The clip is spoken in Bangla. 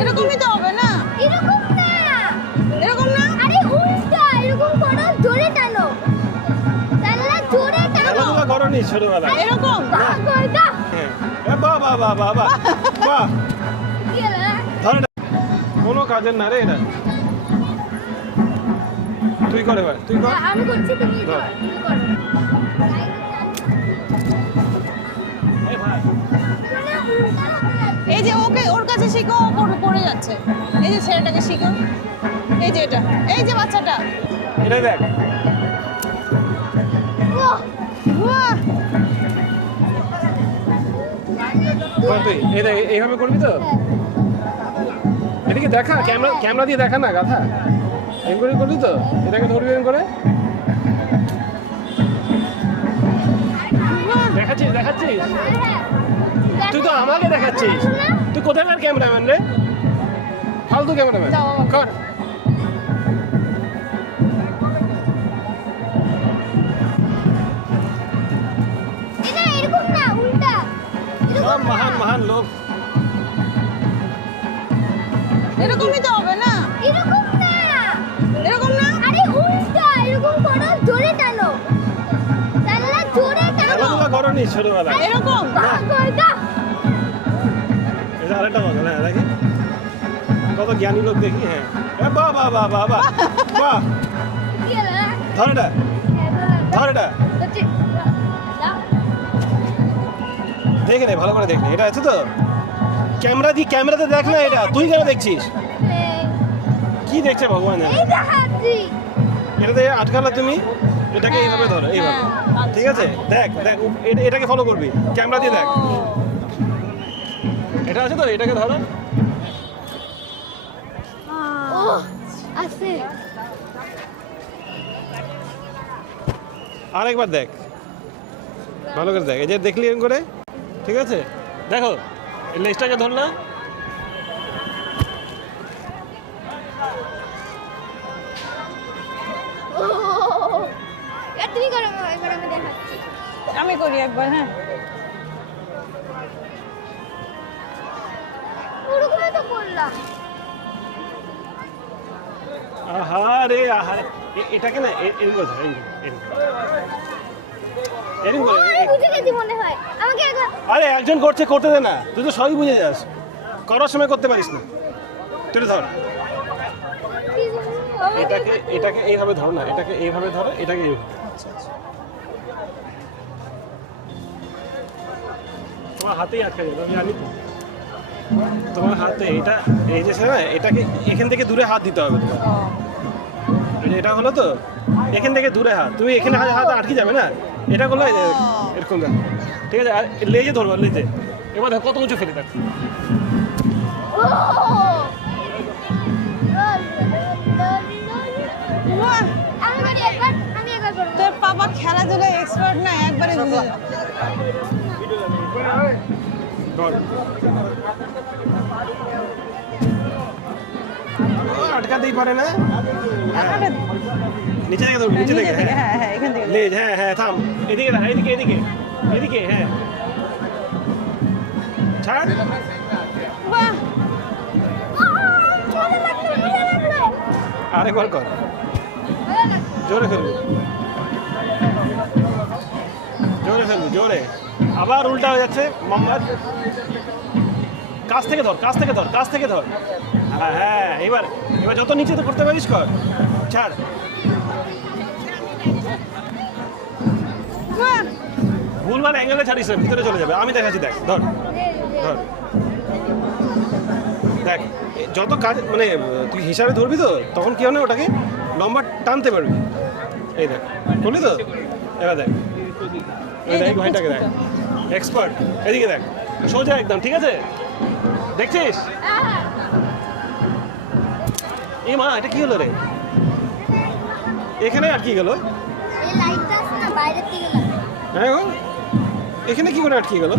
এরকমই তো হবে না? এরকম না, এরকম না? আরে উল্টা এরকম করো, জোরে টানো, তাহলে জোরে টানো। খেলাধুলা করনি ছোটবেলায়? এরকম? হ্যাঁ। বাহ বাহ বাহ বাহ বাহ বাহ। ধর এটা। কোনো কাজের না রে এটা। তুই করে ভাই, তুই কর। আমি করছি, তুমি ধর। করো। এই ভাই এই যে ওকে ওর কাছে শিখো, ও করে যাচ্ছে। এই যে ছেলেটাকে শিখো, এই যে এটা, এই যে বাচ্চাটা। এটা দেখ। বাহ! কর তুই এই দেখ, এইভাবে করবি তো? এদিকে দেখা, ক্যামেরা দিয়ে দেখা না গাধা। এম করে করবি তো? এটাকে ধরবি এম করে। দেখাচ্ছিস দেখাচ্ছিস? তুই তো আমাকে দেখাচ্ছিস। তুই কোথাকার ক্যামেরাম্যান রে? ফালতু ক্যামেরাম্যান। যাও বাবা। কর। এটা এরকম না, উল্টা সব মহান মহান লোক। এরকমই তো হবে না? এরকম না, এরকম না? আরে উল্টা এরকম করো, জোরে টানো, তাহলে জোরে টানো। খেলাধুলা করনি ছোটবেলায়? এরকম? এটা আরেকটা মজা না দেখি কত জ্ঞানী লোক দেখি। হ্যাঁ বাহ বাহ বাহ বাহ বাহ বাহ। ধর এটা, ধর এটা। দেখে নে, ভালো করে দেখ নে। এটা আছে তো? ক্যামেরাতে দেখ না এটা। তুই কেন দেখছিস? কি দেখছে ভগবান জানে। এই দেখাচ্ছি। এটাতে আটকালা তুমি। এটাকে এইভাবে ধরো, এইভাবে। হ্যাঁ, ঠিক আছে? দেখ দেখ, এটাকে ফলো করবি। ক্যামেরা দিয়ে দেখ। ও, এটা আছে তো? এটাকে ধরো। ও আছে। আরেকবার দেখ, ভালো করে দেখ। এই যে দেখলি এরকম করে, ঠিক আছে? দেখো এই লেজটাকে ধরলা। ও এবার তুমি করো, এবার আমি দেখাচ্ছি। আমি করি একবার। হ্যাঁ, ওরকমই তো করলাম। আহারে আহারে, এটাকে না এরকম করে ধর, এরকম করে। এরকম করে। আমি বুঝে গেছি মনে হয়। আমাকে একবার আরে একজন করছে, করতে দে না। তুই তো সবই বুঝে যাস, করার সময় করতে পারিস না। তুই ধর এটাকে, এটাকে এইভাবে ধর না। এটাকে এইভাবে ধরো, এটাকে এইভাবে। তোমার হাতেই আটকে যাবে, আমি জানি তো। তোমার হাতে এটা, এই যে না, এটাকে এখান থেকে দূরে হাত দিতে হবে তোমার। এটা হলো তো, এখান থেকে দূরে হাত। তুমি এখানে হাত আটকে যাবে না। এটা করলে এরকম দেখ, ঠিক আছে? আর লেজে ধরবো, লেজে। এবার দেখো কত উঁচু ফেলে দেখ। ও বাহ! আমি একবার করবো। তোর বাবা খেলাধুলায় এক্সপার্ট না, একবারে বুঝে যাবে। ধর। ও, আটকাতেই পারে না। হ্যাঁ। নিচে থেকে ধরবি, নিচে থেকে। হ্যাঁ হ্যাঁ হ্যাঁ, এখান থেকে। লেজ, হ্যাঁ হ্যাঁ, থাম। এদিকে দেখ, এদিকে এদিকে এদিকে। হ্যাঁ ছাড়। বাহ! মজা লাগলো, মজা লাগলো। আরেকবার কর, মজা লাগলো। জোরে ফেলবি, জোরে ফেলবি, জোরে। আবার উল্টা হয়ে যাচ্ছে মোহাম্মদ। কাছ থেকে ধর, কাছ থেকে ধর, কাছ থেকে ধর। হ্যাঁ হ্যাঁ, এবার এবার যত নিচে তো করতে পারিস কর। ছাড়। বাহ! ভুলভাল অ্যাঙ্গেলে ছাড়িস না, ভিতরে চলে যাবে। আমি দেখাচ্ছি, দেখ। ধর ধর, দেখ। যত কাজ মানে তুই হিসাবে ধরবি তো, তখন কি হয় না, ওটাকে লম্বা টানতে পারবি। এই দেখ, করলি তো? এবার দেখ, দেখ ভাইটাকে দেখ, এক্সপার্ট। এদিকে দেখ, সোজা একদম, ঠিক আছে? দেখছিস? এই মা, এটা কি হলো রে? এখানে আর কি গেল? এই লাইটটা আছে না, বাইরের দিকে লাগে। হ্যাঁ গো, এখানে কি করে আটকে গেল?